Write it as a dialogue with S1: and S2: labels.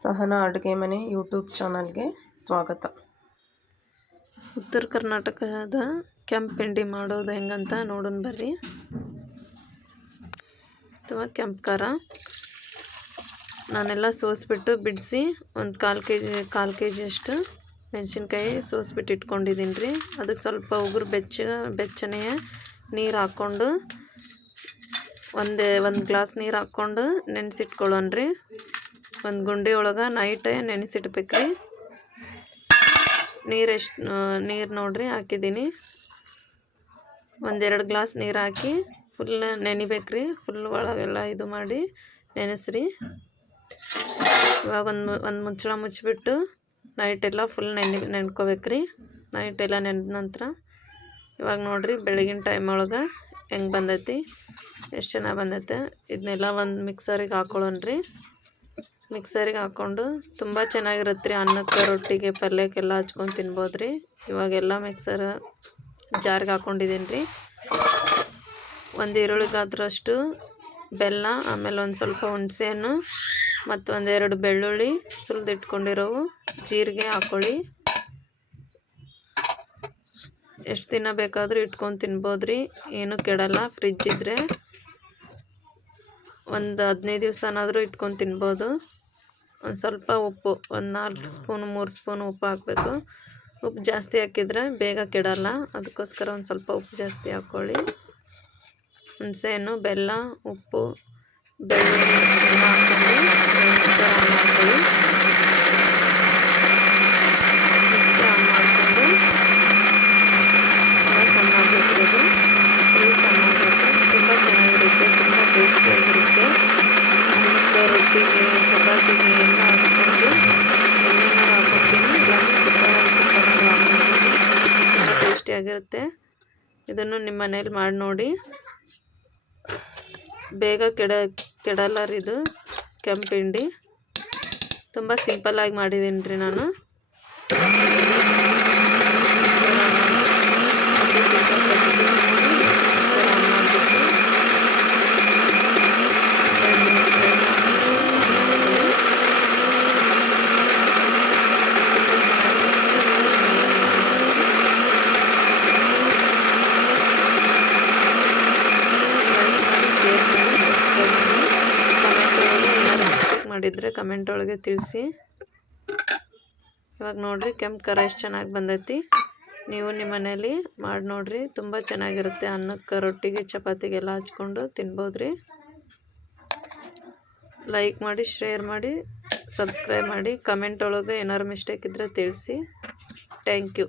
S1: ಸಹನಾ ಅಡುಗೆ ಮನೆ ಯೂಟ್ಯೂಬ್ ಚಾನಲ್ಗೆ ಸ್ವಾಗತ.
S2: ಉತ್ತರ ಕರ್ನಾಟಕದ ಕೆಂಪು ಹಿಂಡಿ ಮಾಡೋದು ಹೆಂಗಂತ ನೋಡೋಣ ಬರ್ರಿ. ಅಥವಾ ಕೆಂಪು ಖಾರ. ನಾನೆಲ್ಲ ಸೋಸ್ಬಿಟ್ಟು ಬಿಡಿಸಿ ಒಂದು ಕಾಲು ಕೆ ಜಿ, ಕಾಲು ಕೆ ಜಿಯಷ್ಟು ಮೆಣಸಿನ್ಕಾಯಿ ಸೋಸ್ಬಿಟ್ಟು ಇಟ್ಕೊಂಡಿದ್ದೀನಿ ರೀ. ಅದಕ್ಕೆ ಸ್ವಲ್ಪ ಉಗುರು ಬೆಚ್ಚ, ಬೆಚ್ಚನೆಯ ನೀರು ಹಾಕ್ಕೊಂಡು ಒಂದೇ, ಒಂದು ಗ್ಲಾಸ್ ನೀರು ಹಾಕ್ಕೊಂಡು ನೆನೆಸಿಟ್ಕೊಳ್ಳೋಣ ರೀ. ಒಂದು ಗುಂಡಿ ಒಳಗೆ ನೈಟ್ ನೆನೆಸಿಡ್ಬೇಕು ರೀ ನೀರು ಎಷ್ಟು ನೀರು ನೋಡಿರಿ ಹಾಕಿದ್ದೀನಿ. ಒಂದೆರಡು ಗ್ಲಾಸ್ ನೀರು ಹಾಕಿ ಫುಲ್ ನೆನಿಬೇಕು ರೀ ಫುಲ್ ಒಳಗೆಲ್ಲ ಇದು ಮಾಡಿ ನೆನೆಸ್ರಿ. ಇವಾಗ ಒಂದು ಒಂದು ಮುಚ್ಚಳ ಮುಚ್ಚಿಬಿಟ್ಟು ನೈಟೆಲ್ಲ ಫುಲ್ ನೆನೆ ರೀ ನೈಟೆಲ್ಲ ನೆನೆದ ನಂತರ ಇವಾಗ ನೋಡಿರಿ ಬೆಳಗಿನ ಟೈಮ್ ಒಳಗೆ ಹೆಂಗೆ ಬಂದೈತಿ, ಎಷ್ಟು ಚೆನ್ನಾಗಿ ಬಂದೈತೆ ಇದನ್ನೆಲ್ಲ ಒಂದು ಮಿಕ್ಸರಿಗೆ ಹಾಕೊಳ್ಳೋಣ ರೀ ಮಿಕ್ಸರಿಗೆ ಹಾಕ್ಕೊಂಡು ತುಂಬ ಚೆನ್ನಾಗಿರುತ್ತೆ ರೀ. ಅನ್ನಕ್ಕೆ, ರೊಟ್ಟಿಗೆ, ಪಲ್ಯಕ್ಕೆಲ್ಲ ಹಚ್ಕೊಂಡು ತಿನ್ಬೋದು ರೀ. ಇವಾಗೆಲ್ಲ ಮಿಕ್ಸರ್ ಜಾರಿಗೆ ಹಾಕ್ಕೊಂಡಿದ್ದೀನಿ ರೀ. ಒಂದು ಈರುಳ್ಳಿಗಾದ್ರಷ್ಟು ಬೆಲ್ಲ, ಆಮೇಲೆ ಒಂದು ಸ್ವಲ್ಪ ಹುಣಸೆಹಣ್ಣು ಮತ್ತು ಒಂದೆರಡು ಬೆಳ್ಳುಳ್ಳಿ ಸುಲಿದಿಟ್ಕೊಂಡಿರೋವು ಜೀರಿಗೆ ಹಾಕ್ಕೊಳ್ಳಿ ಎಷ್ಟು ದಿನ ಬೇಕಾದರೂ ಇಟ್ಕೊಂಡು ತಿನ್ಬೋದು ರೀ. ಏನೂ ಕೆಡಲ್ಲ ಫ್ರಿಜ್ ಇದ್ದರೆ ಒಂದು ಹದಿನೈದು ದಿವಸನಾದರೂ ಇಟ್ಕೊಂಡು ತಿನ್ಬೋದು. ಒಂದು ಸ್ವಲ್ಪ ಉಪ್ಪು, ಒಂದು ನಾಲ್ಕು ಸ್ಪೂನು, ಮೂರು ಸ್ಪೂನ್ ಉಪ್ಪು ಹಾಕಬೇಕು. ಉಪ್ಪು ಜಾಸ್ತಿ ಹಾಕಿದರೆ ಬೇಗ ಕೆಡಲ್ಲ. ಅದಕ್ಕೋಸ್ಕರ ಒಂದು ಸ್ವಲ್ಪ ಉಪ್ಪು ಜಾಸ್ತಿ ಹಾಕ್ಕೊಳ್ಳಿ. ಹುಣಸೆಹಣ್ಣು, ಬೆಲ್ಲ, ಉಪ್ಪು, ಬೆಳ್ಳುಳ್ಳಿ ಎಲ್ಲ ಹಾಕ್ಕೊಂಡು ಹಾಕ್ಕೊಳ್ಳಿ ಮಿಕ್ಸಿ ಆನ್ ಮಾಡಿಕೊಂಡು ಚೆನ್ನಾಗಿರೋದು ಫುಲ್ ಚೆನ್ನಾಗಿರುತ್ತೆ ತುಂಬ ಚೆನ್ನಾಗಿರುತ್ತೆ ತುಂಬ ಟೇಸ್ಟಿಯಾಗಿರುತ್ತೆ ಅನ್ನಕ್ಕೆ ರೊಟ್ಟಿಗೆ ಚಪಾತಿಗೆ ಎಲ್ಲ ಹಾಕ್ಕೊಂಡು ಎಣ್ಣೆನ ಹಾಕ್ಕೊತೀನಿ ಇಲ್ಲಾಂದರೆ ತುಪ್ಪ ತುಪ್ಪನ ಹಾಕ್ಕೊತೀನಿ ತುಂಬ ಟೇಸ್ಟಿಯಾಗಿರುತ್ತೆ ಇದನ್ನು ನಿಮ್ಮ ಮನೇಲಿ ಮಾಡಿ ನೋಡಿ. ಬೇಗ ಕೆಡ, ಕೆಡಲಾರ ಇದು, ಕೆಂಪು ಹಿಂಡಿ. ತುಂಬ ಸಿಂಪಲ್ಲಾಗಿ ಮಾಡಿದ್ದೀನಿ ರೀ ನಾನು. ಮಾಡಿದರೆ ಕಮೆಂಟ್ ಒಳಗೆ ತಿಳಿಸಿ. ಇವಾಗ ನೋಡಿರಿ ಕೆಂಪು ಖಾರ ಎಷ್ಟು ಚೆನ್ನಾಗಿ ಬಂದೈತಿ. ನೀವು ನಿಮ್ಮ ಮನೇಲಿ ಮಾಡಿ ನೋಡಿರಿ, ತುಂಬ ಚೆನ್ನಾಗಿರುತ್ತೆ. ಅನ್ನಕ್ಕೆ ರೊಟ್ಟಿಗೆ, ಚಪಾತಿಗೆಲ್ಲ ಹಚ್ಕೊಂಡು ತಿನ್ಬೋದು ರೀ ಲೈಕ್ ಮಾಡಿ ಶೇರ್ ಮಾಡಿ ಸಬ್ಸ್ಕ್ರೈಬ್ ಮಾಡಿ ಕಮೆಂಟ್ ಒಳಗೆ ಏನಾರು ಮಿಸ್ಟೇಕ್ ಇದ್ದರೆ ತಿಳಿಸಿ. Thank you